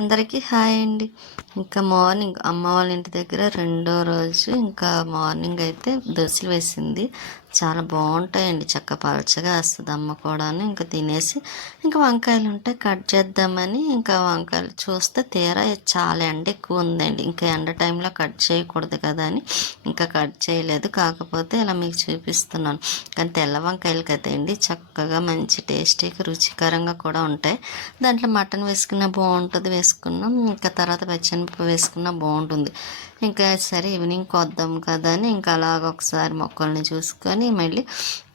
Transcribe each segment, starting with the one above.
అందరికీ హాయ్ అండి. ఇంకా మార్నింగ్ అమ్మ వాళ్ళ ఇంటి దగ్గర రెండో రోజు ఇంకా మార్నింగ్ అయితే దోశలు వేసింది. చాలా బాగుంటాయండి, చక్క పలచగా వేస్తుంది అమ్మ కూడాను. ఇంకా తినేసి ఇంకా వంకాయలు ఉంటే కట్ చేద్దామని ఇంకా వంకాయలు చూస్తే తీరా చాలా ఎండ ఎక్కువ ఉందండి. ఇంకా ఎండ టైంలో కట్ చేయకూడదు కదా అని ఇంకా కట్ చేయలేదు. కాకపోతే ఇలా మీకు చూపిస్తున్నాను. కానీ తెల్ల వంకాయలు కదండి, చక్కగా మంచి టేస్టీగా రుచికరంగా కూడా ఉంటాయి. దాంట్లో మటన్ వేసుకున్న బాగుంటుంది, వేసుకున్నాం. ఇంకా తర్వాత పచ్చెనపప్పు వేసుకున్నా బాగుంటుంది. ఇంకా సరే ఈవినింగ్ కొద్దాం కదా అని ఇంకా అలాగ ఒకసారి మొక్కల్ని చూసుకొని మళ్ళీ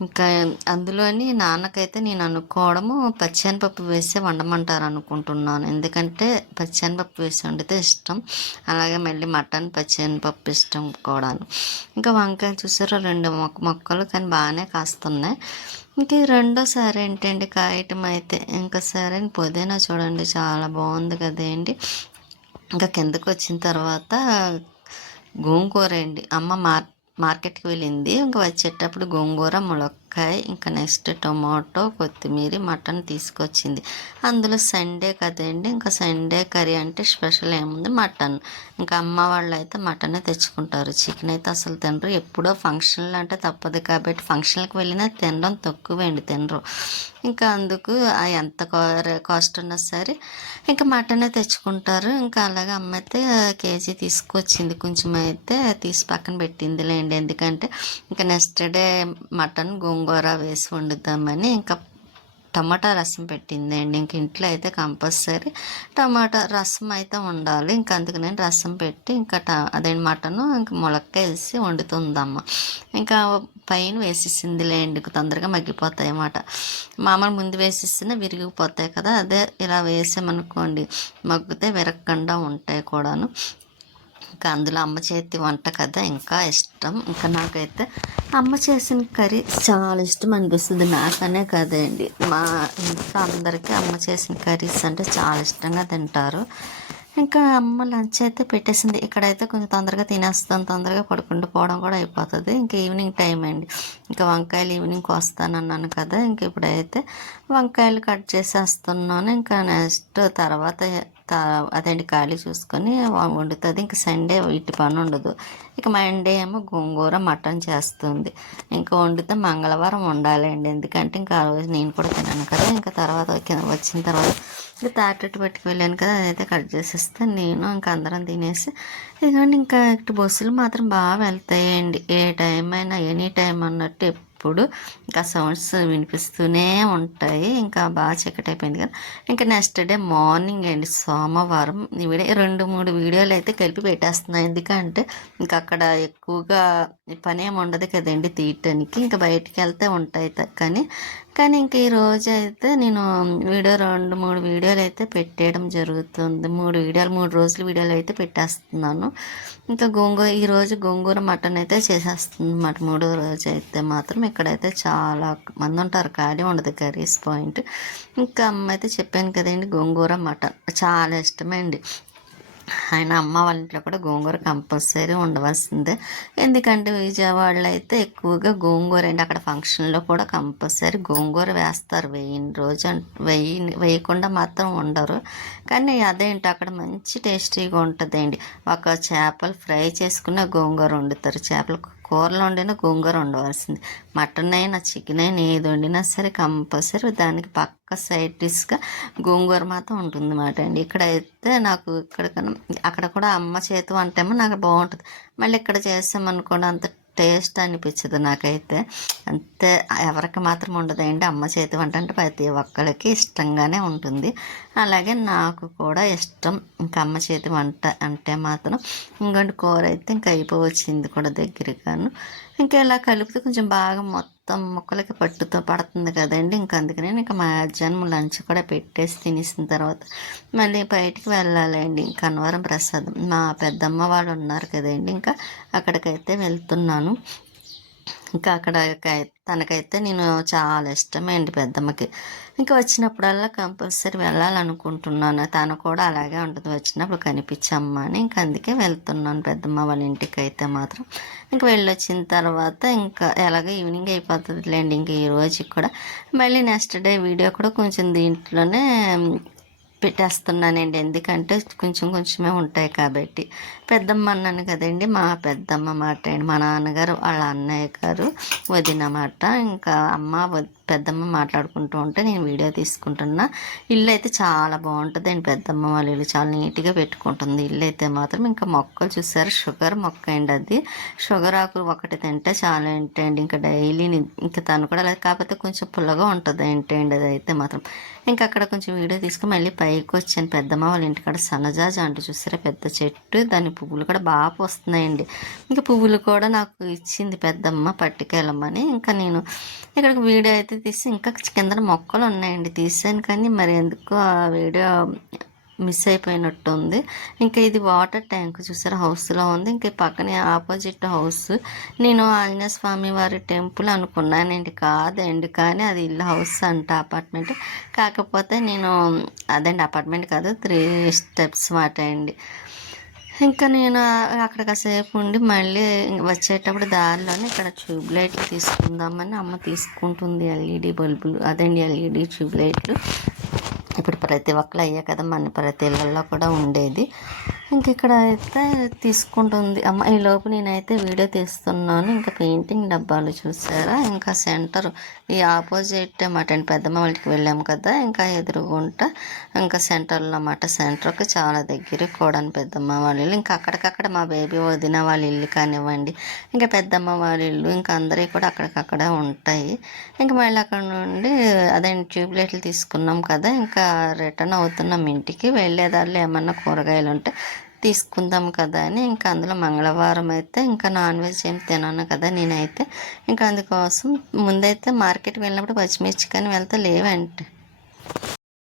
ఇంకా అందులోని నాన్నకైతే నేను అనుకోవడము పచ్చెనపప్పు వేసి వండమంటారు అనుకుంటున్నాను. ఎందుకంటే పచ్చెనపప్పు వేసి వండితే ఇష్టం. అలాగే మళ్ళీ మటన్ పచ్చెనపప్పు ఇష్టం కూడాను. ఇంకా వంకాయలు చూసారో రెండు మొక్కలు కానీ బాగానే కాస్తున్నాయి. ఇంక ఈ రెండోసారి ఏంటండి కాయటం అయితే ఇంకా సరే పుదీనా చూడండి చాలా బాగుంది కదేంటి. ఇంకా కిందకు వచ్చిన తర్వాత గోంగూర అండి, అమ్మ మార్కెట్కి వెళ్ళింది. ఇంకా వచ్చేటప్పుడు గోంగూర, ములక్కాయ, ఇంకా నెక్స్ట్ టొమాటో, కొత్తిమీర, మటన్ తీసుకొచ్చింది. అందులో సండే కదండి, ఇంకా సండే కర్రీ అంటే స్పెషల్ ఏముంది, మటన్. ఇంకా అమ్మ వాళ్ళు అయితే మటనే తెచ్చుకుంటారు, చికెన్ అయితే అసలు తినరు. ఎప్పుడో ఫంక్షన్లు అంటే తప్పదు కాబట్టి ఫంక్షన్లకు వెళ్ళినా తినడం తక్కువేండి, తినరు. ఇంకా అందుకు ఎంత కాస్ట్ ఉన్నా సరే ఇంకా మటనే తెచ్చుకుంటారు. ఇంకా అలాగే అమ్మ అయితే కేజీ తీసుకొచ్చింది, కొంచెం అయితే తీసి పక్కన పెట్టిందిలేండి. ఎందుకంటే ఇంకా నెక్స్ట్ డే మటన్ గోంగూర వేసి వండుతామని ఇంకా టమాటా రసం పెట్టిందండి. ఇంక ఇంట్లో అయితే కంపల్సరీ టమాటా రసం అయితే ఉండాలి. ఇంకా అందుకు నేను రసం పెట్టి ఇంకా అదే మటను ఇంకా ములక్కాయ వేసి వండుతుందమ్మ. ఇంకా పైన వేసేసిందిలేండి, తొందరగా మగ్గిపోతాయి అన్నమాట. మామూలు ముందు వేసేస్తేనే విరిగిపోతాయి కదా, అదే ఇలా వేసామనుకోండి మగ్గితే విరగకుండా ఉంటాయి కూడాను. ఇంకా అందులో అమ్మ చేతి వంట కదా ఇంకా ఇష్టం. ఇంకా నాకైతే అమ్మ చేసిన కర్రీ చాలా ఇష్టం అనిపిస్తుంది. నాకనే కదండి, మా ఇంట్లో అందరికీ అమ్మ చేసిన కర్రీస్ అంటే చాలా ఇష్టంగా తింటారు. ఇంకా అమ్మ లంచ్ అయితే పెట్టేసింది. ఇక్కడైతే కొంచెం తొందరగా తినేస్తాను, తొందరగా పడుకుంటూ పోవడం కూడా అయిపోతుంది. ఇంకా ఈవినింగ్ టైం అండి, ఇంకా వంకాయలు ఈవినింగ్కి వస్తానన్నాను కదా, ఇంక ఇప్పుడైతే వంకాయలు కట్ చేసేస్తున్నాను. ఇంకా నెక్స్ట్ తర్వాత అదేంటి ఖాళీ చూసుకొని వండుతుంది. ఇంక సండే ఇటు పని ఉండదు. ఇక మండే ఏమో గోంగూర మటన్ చేస్తుంది. ఇంకా వండితే మంగళవారం వండాలండి, ఎందుకంటే ఇంకా ఆ రోజు నేను కూడా తిన్నాను కదా. ఇంకా తర్వాత వచ్చిన తర్వాత ఇంకా తాటట్టు పట్టుకు వెళ్ళాను కదా, అదైతే కట్ చేసేస్తే నేను ఇంకా అందరం తినేసి ఇదిగోండి. ఇంకా ఇటు బస్సులు మాత్రం బాగా వెళ్తాయండి, ఏ టైం అయినా ఎనీ టైం అన్నట్టు ఎప్పుడు ఇంకా సౌండ్స్ వినిపిస్తూనే ఉంటాయి. ఇంకా బాగా చీకటి అయిపోయింది కదా. ఇంకా నెక్స్ట్ డే మార్నింగ్ అండి, సోమవారం. ఈ వీడియో 2-3 వీడియోలు అయితే కలిపి పెట్టేస్తున్నాను, ఎందుకంటే ఇంకా అక్కడ ఎక్కువగా పని ఏమి ఉండదు కదండి తీయటానికి. ఇంకా బయటికి వెళ్తే ఉంటాయి కానీ ఇంక ఈ రోజు అయితే నేను 2-3 వీడియోలు అయితే పెట్టేయడం జరుగుతుంది. 3 రోజుల వీడియోలు అయితే పెట్టేస్తున్నాను. ఇంకా ఈరోజు గోంగూర మటన్ అయితే చేసేస్తుంది అన్నమాట. 3వ రోజు అయితే మాత్రం ఇక్కడైతే చాలా మంది ఉంటారు, ఖాళీ ఉండదు కర్రీస్ పాయింట్. ఇంకా అమ్మ అయితే చెప్పాను కదండి, గోంగూర మటన్ చాలా ఇష్టమండి. ఆయన అమ్మ వాళ్ళ ఇంట్లో కూడా గోంగూర కంపల్సరీ ఉండవలసిందే. ఎందుకంటే విజయవాడలో అయితే ఎక్కువగా గోంగూర అండి, అక్కడ ఫంక్షన్లో కూడా కంపల్సరీ గోంగూర వేస్తారు. వేయకుండా మాత్రం ఉండరు. కానీ అదేంటి అక్కడ మంచి టేస్టీగా ఉంటుందండి. ఒక చేపలు ఫ్రై చేసుకున్న గోంగూర వండుతారు, చేపలు కూరలు వండినా గోంగూర ఉండవలసింది. మటన్ అయినా చికెన్ అయినా ఏది వండినా సరే కంపల్సరీ దానికి పక్క సైడ్ డిష్గా గోంగూర మాత్రం ఉంటుంది అన్నమాట అండి. ఇక్కడైతే నాకు అక్కడ కూడా అమ్మ చేతి వంట ఏమో నాకు బాగుంటుంది. మళ్ళీ ఇక్కడ చేసామనుకోండి అంత టేస్ట్ అనిపించదు నాకైతే. అంతే, ఎవరికి మాత్రం ఉండదండి, అమ్మ చేతి వంట అంటే ప్రతి ఒక్కరికి ఇష్టంగానే ఉంటుంది. అలాగే నాకు కూడా ఇష్టం ఇంకా అమ్మ చేతి వంట అంటే మాత్రం. ఇంకోటి కూర అయితే ఇంకా అయిపోవచ్చింది కూడా దగ్గరగాను. ఇంకా ఇలా కలిపితే కొంచెం బాగా మొత్తం ముక్కలకి పడుతుంది కదండి. ఇంకా అందుకనే ఇంకా మధ్యాహ్నం లంచ్ కూడా పెట్టేసి తినేసిన తర్వాత మళ్ళీ బయటికి వెళ్ళాలండి. ఇంకా అన్నవరం ప్రసాదం మా పెద్దమ్మ వాళ్ళు ఉన్నారు కదండి, ఇంకా అక్కడికైతే వెళ్తున్నాను. ఇంకా అక్కడ తనకైతే నేను చాలా ఇష్టమే అండి పెద్దమ్మకి. ఇంకా వచ్చినప్పుడల్లా కంపల్సరీ వెళ్ళాలనుకుంటున్నాను. తను కూడా అలాగే ఉంటుంది, వచ్చినప్పుడు కనిపించమ్మా అని. ఇంకా అందుకే వెళ్తున్నాను పెద్దమ్మ వాళ్ళ ఇంటికి అయితే మాత్రం. ఇంకా వెళ్ళొచ్చిన తర్వాత ఇంకా ఎలాగో ఈవినింగ్ అయిపోతుందిలేండి. ఇంక ఈ రోజు కూడా మళ్ళీ నెక్స్ట్ డే వీడియో కూడా కొంచెం దీంట్లోనే పెట్టేస్తున్నానండి, ఎందుకంటే కొంచెం కొంచెమే ఉంటాయి కాబట్టి. పెద్దమ్మ అన్నాను కదండి, మా పెద్దమ్మ మాట అండి, మా నాన్నగారు వాళ్ళ అన్నయ్య గారు వదిన మాట. ఇంకా పెద్దమ్మ మాట్లాడుకుంటూ ఉంటే నేను వీడియో తీసుకుంటున్నా. ఇల్లు అయితే చాలా బాగుంటుందండి, పెద్దమ్మ వాళ్ళ ఇల్లు చాలా నీట్గా పెట్టుకుంటుంది. ఇల్లు అయితే మాత్రం ఇంకా మొక్కలు చూసారు, షుగర్ మొక్క అండి అది. షుగర్ ఆకులు ఒకటి తింటే చాలా ఏంటండి, ఇంకా డైలీ ఇంకా తను కూడా లేదు, కాకపోతే కొంచెం పుల్లగా ఉంటుంది ఏంటండి అది అయితే మాత్రం. ఇంకా అక్కడ కొంచెం వీడియో తీసుకుని మళ్ళీ పైకి వచ్చాను. పెద్దమ్మ వాళ్ళ ఇంటికాడ సన్నజాజి అంటూ చూసారా, పెద్ద చెట్టు, దాని పువ్వులు కూడా బాగా వస్తున్నాయండి. ఇంకా పువ్వులు కూడా నాకు ఇచ్చింది పెద్దమ్మ పట్టుకెళ్ళమని. ఇంకా నేను ఇక్కడికి వీడియో అయితే తీసి ఇంకా కింద మొక్కలు ఉన్నాయండి, తీసాను కానీ మరి ఎందుకో ఆ వీడియో మిస్ అయిపోయినట్టు ఉంది. ఇంకా ఇది వాటర్ ట్యాంక్ చూసారా, హౌస్లో ఉంది. ఇంకా పక్కనే ఆపోజిట్ హౌస్. నేను ఆంజనేయ స్వామి వారి టెంపుల్ అనుకున్నానండి, కాదండి, కానీ అది ఇల్లు హౌస్ అంట, అపార్ట్మెంట్. కాకపోతే నేను అదండి అపార్ట్మెంట్ కాదు, 3 స్టెప్స్ మాట అండి. ఇంకా నేను అక్కడ కాసేపు ఉండి మళ్ళీ వచ్చేటప్పుడు దారిలోనే ఇక్కడ ట్యూబ్ లైట్లు తీసుకుందామని అమ్మ తీసుకుంటుంది, ఎల్ఈడి బల్బులు, అదండి ఎల్ఈడి ట్యూబ్ లైట్లు. ఇప్పుడు ప్రతి ఒక్కరు అయ్యే కదా, మన ప్రతి ఇళ్ళల్లో కూడా ఉండేది. ఇంక ఇక్కడ అయితే తీసుకుంటుంది అమ్మ. ఈలోపు నేనైతే వీడియో తీస్తున్నాను. ఇంకా పెయింటింగ్ డబ్బాలు చూసారా, ఇంకా సెంటర్ ఈ ఆపోజిట్ మాట అండి, పెద్దమ్మ వాళ్ళకి వెళ్ళాము కదా, ఇంకా ఎదురుగుంట ఇంకా సెంటర్లో అన్నమాట. సెంటర్కి చాలా దగ్గర కూడా పెద్దమ్మ వాళ్ళ ఇల్లు. ఇంకా అక్కడికక్కడ మా బేబీ వదిన వాళ్ళ ఇల్లు కానివ్వండి, ఇంకా పెద్దమ్మ వాళ్ళ ఇల్లు, ఇంకా అందరికీ కూడా అక్కడికక్కడ ఉంటాయి. ఇంకా మళ్ళీ అక్కడ నుండి అదే ట్యూబ్ లైట్లు తీసుకున్నాం కదా, ఇంకా రిటర్న్ అవుతున్నాం ఇంటికి. వెళ్ళేదారిలో ఏమన్నా కూరగాయలు ఉంటే తీసుకుందాం కదా అని. ఇంకా అందులో మంగళవారం అయితే ఇంకా నాన్ వెజ్ ఏం తినాను కదా నేనైతే. ఇంకా అందుకోసం ముందైతే మార్కెట్కి వెళ్ళినప్పుడు పచ్చిమిర్చి కానీ వెళ్తే లేవంటే,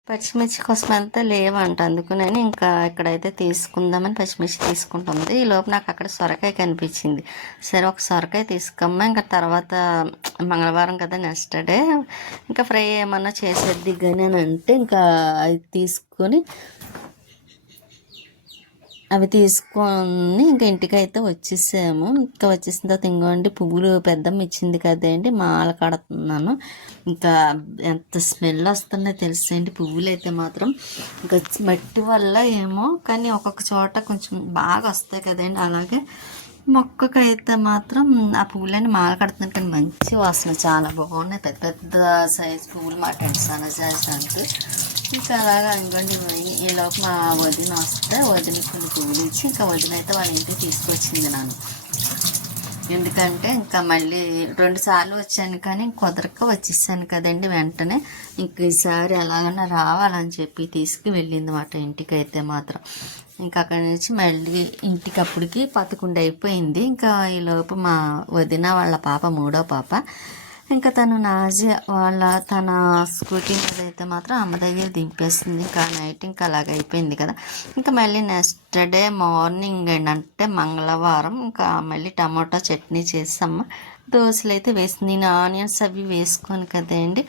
పచ్చిమిర్చి కోసం వెళ్తే లేవంట, అందుకునని ఇంకా ఇక్కడైతే తీసుకుందామని పచ్చిమిర్చి తీసుకుంటుంది. ఈ లోపు నాకు అక్కడ సొరకాయ కనిపించింది. సరే ఒక సొరకాయ తీసుకోమ్మా, ఇంకా తర్వాత మంగళవారం కదా నెక్స్ట్ డే ఇంకా ఫ్రై ఏమన్నా చేసేద్ది కానీ అని అంటే, ఇంకా అది తీసుకొని అవి తీసుకొని ఇంకా ఇంటికి అయితే వచ్చేసాము. ఇంకా వచ్చేసిన తర్వాత ఇంకోండి పువ్వులు పెద్దమ్మ ఇచ్చింది కదండి, మాల కడుతున్నాను. ఇంకా ఎంత స్మెల్ వస్తున్నాయో తెలుసండి పువ్వులు అయితే మాత్రం. ఇంకా మట్టి వల్ల ఏమో కానీ ఒక్కొక్క చోట కొంచెం బాగా వస్తాయి కదండి, అలాగే మొక్కకైతే మాత్రం ఆ పువ్వులని మాల కడుతున్నాను. కానీ మంచి వాసన, చాలా బాగున్నాయి, పెద్ద పెద్ద సైజు పువ్వులు మాట సన్నజాజి అంటే. ఇంకా అలాగా అనుకోండి. ఈలోపు మా వదిన వస్తే వదిన కొన్ని పువ్వులు ఇచ్చి ఇంకా వదిన అయితే వాళ్ళ ఇంటికి తీసుకొచ్చింది నన్ను. ఎందుకంటే ఇంకా మళ్ళీ 2 సార్లు వచ్చాను కానీ కుదరక వచ్చేసాను కదండి వెంటనే. ఇంక ఈసారి ఎలాగైనా రావాలని చెప్పి తీసుకువెళ్ళింది మాట ఇంటికి అయితే మాత్రం. ఇంకా అక్కడి నుంచి మళ్ళీ ఇంటికి అప్పటికి 11 అయిపోయింది. ఇంకా ఈలోపు మా వదిన వాళ్ళ పాప, 3వ పాప, ఇంకా తను నాజియా తన స్కూటీ మీద అయితే మాత్రం అమ్మ దగ్గర దింపేస్తుంది. ఇంకా నైట్ ఇంకా అలాగైపోయింది కదా. ఇంకా మళ్ళీ నెక్స్ట్ డే మార్నింగ్ అంటే మంగళవారం ఇంకా మళ్ళీ టమాటా చట్నీ చేసామ్మ. దోశలు అయితే వేసింది. నేను ఆనియన్స్ అవి వేసుకోను కదండి,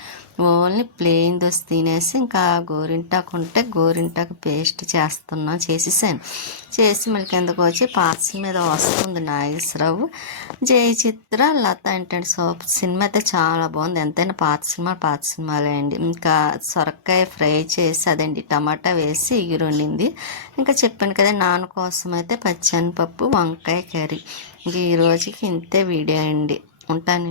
ఓన్లీ ప్లెయిన్ దోశ తినేసి ఇంకా గోరింటాకు ఉంటే గోరింటాకు పేస్ట్ చేసేసాను. చేసి మళ్ళీ కిందకు వచ్చి పార్సల్ మీద వస్తుంది నాగేశ్వరరావు, జయచిత్ర, లత ఏంటంటే సినిమా అయితే చాలా బాగుంది. ఎంతైనా పాత సినిమాలే అండి. ఇంకా సొరకాయ ఫ్రై చేసి అదండి టమాటా వేసి వండింది. ఇంకా చెప్పాను కదా నాన్న కోసం అయితే పచ్చనిపప్పు, వంకాయ కర్రీ. ఇంక ఈ రోజుకి ఇంతే వీడియో అండి, ఉంటాను.